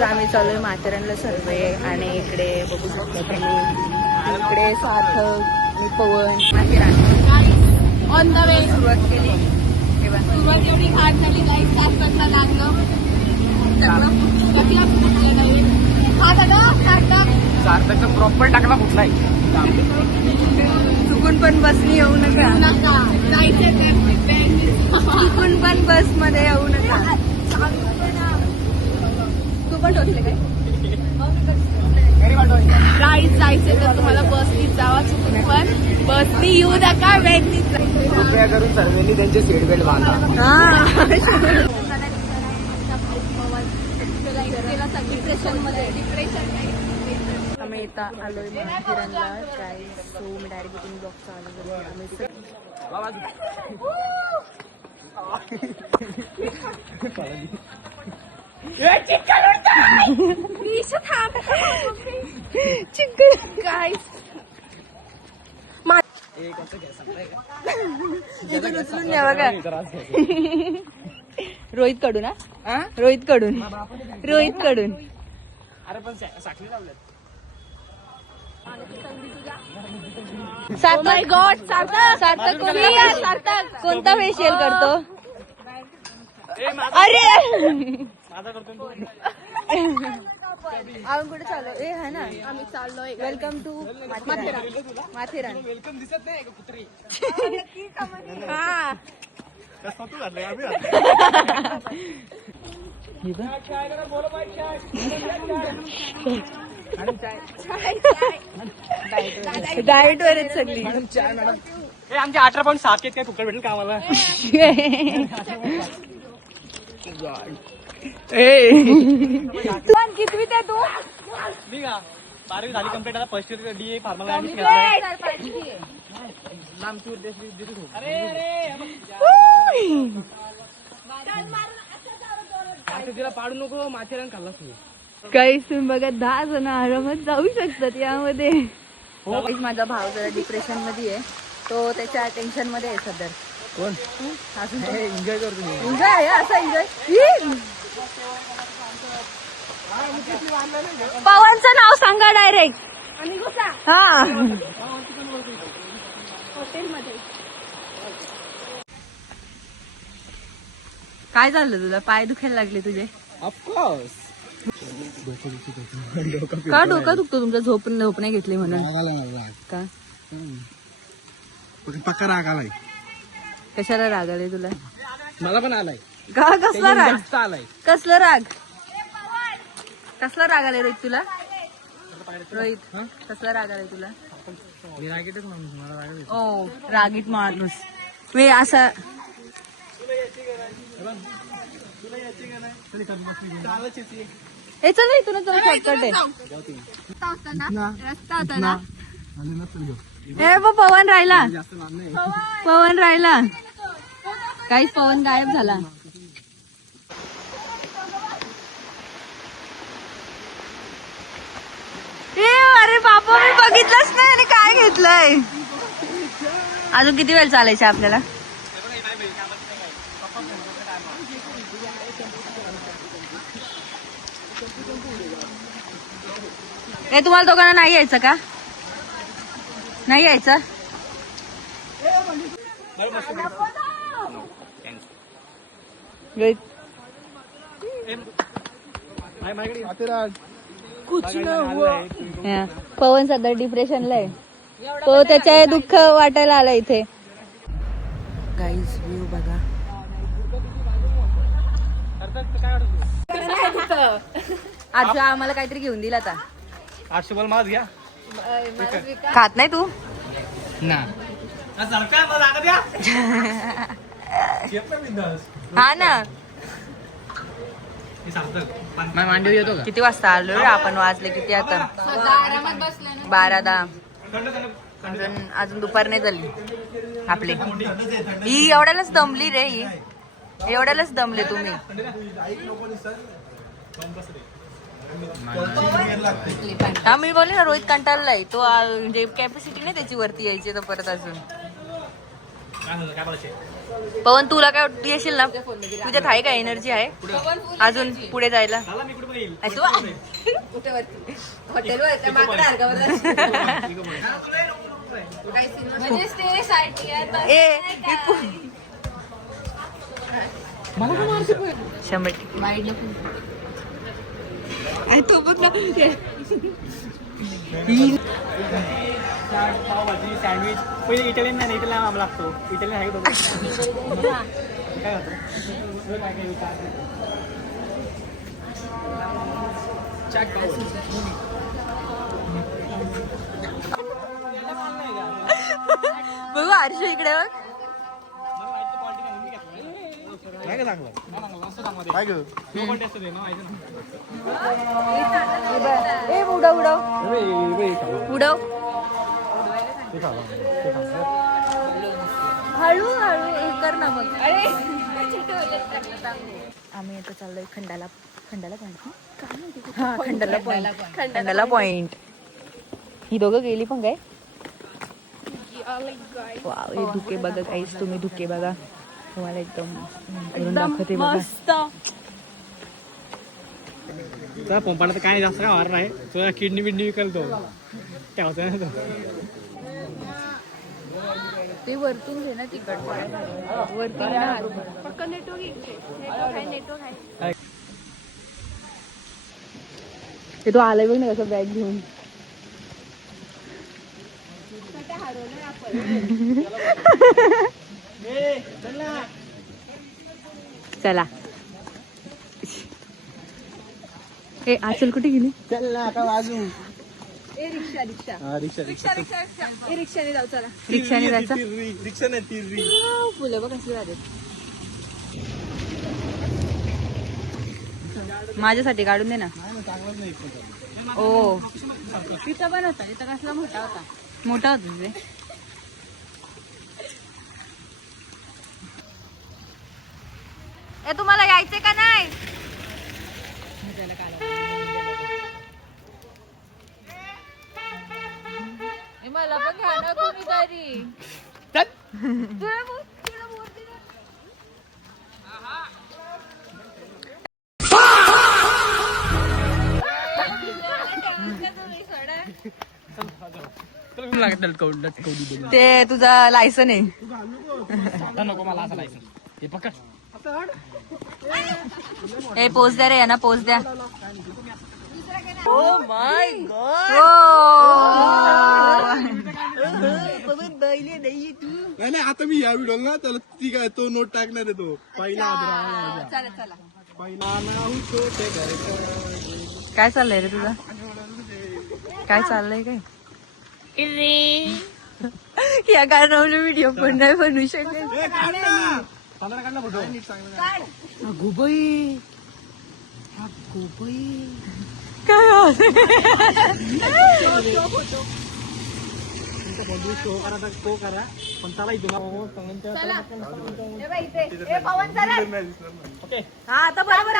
आम्ही चालू आहे माथेरानला सर्वे आणि इकडे बघू शकतो तुम्ही इकडे सार्थक पवन माथेरान ऑन द वे सुरुवात केली. सुरुवात एवढी घाट झाली गाईस सार्थकला लागलं सार्थकचा प्रॉपर टाकला कुठलाही चुकून पण बसनी येऊ नका चुकून पण बस मध्ये येऊ नका. तू पण टोचले काय गाईच जायचे तर तुम्हाला बसनी जावा चुकून पण बसनी येऊ नका वेगनी कृपया करून सर्वांनी त्यांचे सीट बेल्ट बांधा. आम्ही इथं आलोय माथेरानला सो मी डायरेक्ट बुकिंग ब्लॉग चालू रोहित कडून रोहित कडून अरे पण साखळी लावल्यात. सार्थक कोणता फेशियल करतो? अरे आम्ही कुठे चाललो ए है ना आम्ही चाललोय वेलकम टू माथेरान. वेलकम दिसत नाही का कुत्री? हा डाएट वरच सगळी. आमचे 18.7 आहेत काय फुकट भेटेल का आम्हाला? कितवी ते तू मी का 12वी झाली कंप्लीट. आता फर्स्ट इयर DA फार्मल तिला पाडू नको. माथेरान खाल्ला काही तुम्ही बघा 10 जण आरामात जाऊ शकतात यामध्ये. माझा भाव जरा डिप्रेशन मध्ये आहे. तो त्याच्या टेन्शन मध्ये आहे सध्या. कोण एन्जॉय करतो? एन्जॉय असं एन्जॉय. पवनचं नाव सांगा डायरेक्ट. हा हॉटेलमध्ये काय झालं तुला? पाय दुखायला लागले तुझे? ऑफकोर्स. का डोका दुखतो तुमचा? झोप नाही घेतली म्हणून का? पक्का राग आलाय. कशाला राग आले तुला? मला पण आलाय. का? कसला राग आलाय? कसला राग आलाय रोहित तुला? रोहित कसला राग आलाय तुला? रागीटच माणूस. मला राग ओ रागीट माणूस वे असा. चल इथूनच जाऊ शॉर्टकट आहे. रस्ता होता ना. पवन राहिला काहीच. पवन गायब झाला. अरे बाबा मी बघितलंच नाही आणि काय घेतलंय. अजून किती वेळ चालायचं आपल्याला? हे तुम्हाला दोघांना नाही यायचं का? नाही यायचं? पवन सध्या डिप्रेशनला आहे. तो त्याच्या दुःख वाटायला आला इथे. गाईज व्ह्यू बघा. आज आम्हाला काहीतरी घेऊन दिला आता. 800 बॉल माझ घ्या. खात नाही तू ना? हा ना. मांडव येतो का? किती वाजता आलो रे आपण? वाजले किती आता? 12-10. अजून दुपार नाही झाली आपली. ही एवढ्यालाच दमली रे. ही एवढ्यालाच दमले तुम्ही. हा मी बोलले ना रोहित कंटाळलाय. तो म्हणजे कॅपॅसिटी नाही त्याची वरती यायची तर परत अजून. पवन तुला काय येशील ना तुझ्यात आहे का एनर्जी आहे अजून पुढे जायला शंभर तो बघ ना पावभाजी सँडविच पहिले इटालियन नाही इटालियन आम्हाला लागतो इटालियन आहे काय होतं चाट बघू आरशू इकडे बघ काय चांगलं काय ग उडव उडव उडव हळू हळू हे कर ना मग आम्ही आता चाललोय खंडाला खंडाला पॉइंट हा खंडाला पॉइंट खंडाला पॉइंट ही दोघं गेली पण काय वाव हे धुके बघा काहीच तुम्ही धुके बघा तुम्हाला एकदम दाखवते मस्त तुला पंपाला तर काय जास्त काय वार नाही तुला किडनी बिडनी विकलतो ठेवतो ना तो ते वरतून घे ना तिकट वरतून ते तो आलाय बघ ना कसं बॅग घेऊन चला ए आचल कुठे गेली चल ना का वाजू रिक्षा रिक्षा रिक्षा रिक्षा रिक्षाने जाऊ चला रिक्षाने जायचं रिक्षा नाही ती फुलं बघ कसली झाले माझ्यासाठी काढून दे ना ओ तिथं पण होता इथं कसला मोठा होता मोठा होता तिथे ए तुम्हाला यायचे का नाही मला पण घ्या ना कोणीतरी ते तुझा लायसन आहे नको मला असं लायसन हे पकड ए पोच द्या रे यांना पोच द्या ओ माय गॉड नाही आता मी या व्हिडिओ ना त्याला ती काय तो नोट टाकणार आहे तो पहिला काय चाललंय रे तुझं काय चाललंय काय या कारणावर व्हिडिओ पण नाही बनवू शकत काय शो करा तर तो करा पण त्याला इथून ओके हा आता बरोबर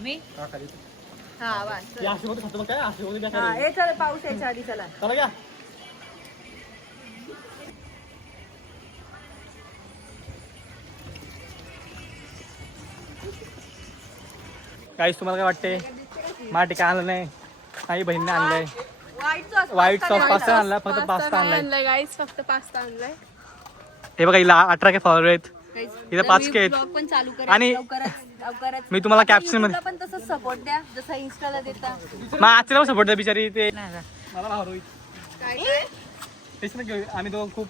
मी हा आशीर्वाद खातो मग काय आशीर्वाद हा हे चल पाऊस यायच्या आधी चला चला घ्या काहीच तुम्हाला काय वाटते माठी काय आणलं नाही काही बहिणीने आणलंय व्हाईट सॉस पास्ता आणला फक्त पास्ता आणलाय गाईस फक्त पास्ता आणलाय हे बघा हिला 18 के फॉलोअर आहेत इथे 5 के आहेत पण चालू करा आणि लवकरच मी तुम्हाला कॅप्शन मध्ये पण तसंच सपोर्ट द्या जसा इन्स्टाला देता मग आजच्या सपोर्ट द्या बिचारी ते मला भाव रोहित तेच ना घेऊ आम्ही दोघं खूप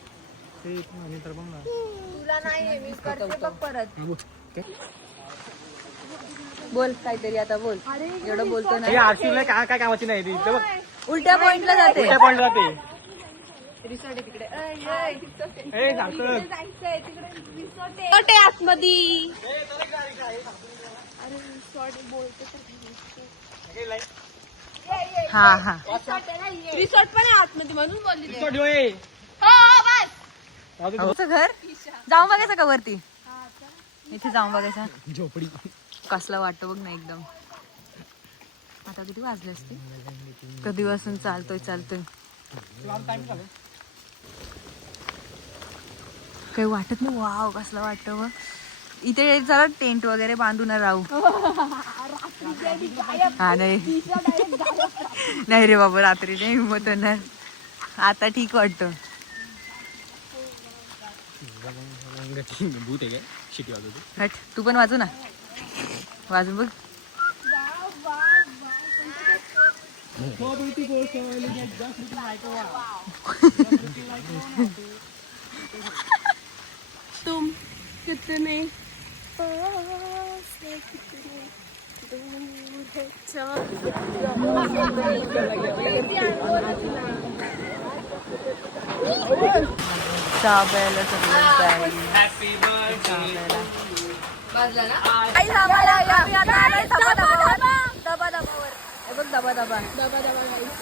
तर बघ ना तुला नाही मी करते बघ परत बोल काहीतरी आता बोल एवढं बोलतो ना हे आरसीला काय काय कामाची नाही ती इथे बघ उलट्या पॉइंटला जाते कुठल्या पॉईंट जाते रिसॉर्ट आहे तिकडे ए सारखं आतमध्ये हा हा रिसॉर्ट पण आहे आतमध्ये म्हणून बोलली ते. रिसॉर्ट होय. तुझं घर जाऊन बघायचं का वरती इथे जाऊन बघायचं झोपडी कसला वाटतं बघ ना एकदम आता किती वाजले असते कधीपासून चालतोय काही वाटत नाही. वाव कसलं वाटतं व इथे जरा टेंट वगैरे बांधून राहू. हा नाही नाही रे बाबा रात्री नाही हिंमत होणार. आता ठीक वाटतं. भूत आहे काय शिटी वाजवतो. हट तू पण वाजू ना. वाजून बघ. तुम कितने पास है, कितने दूर है, चहा प्यायला सगळं दबा दबा दबा दबा गाईस.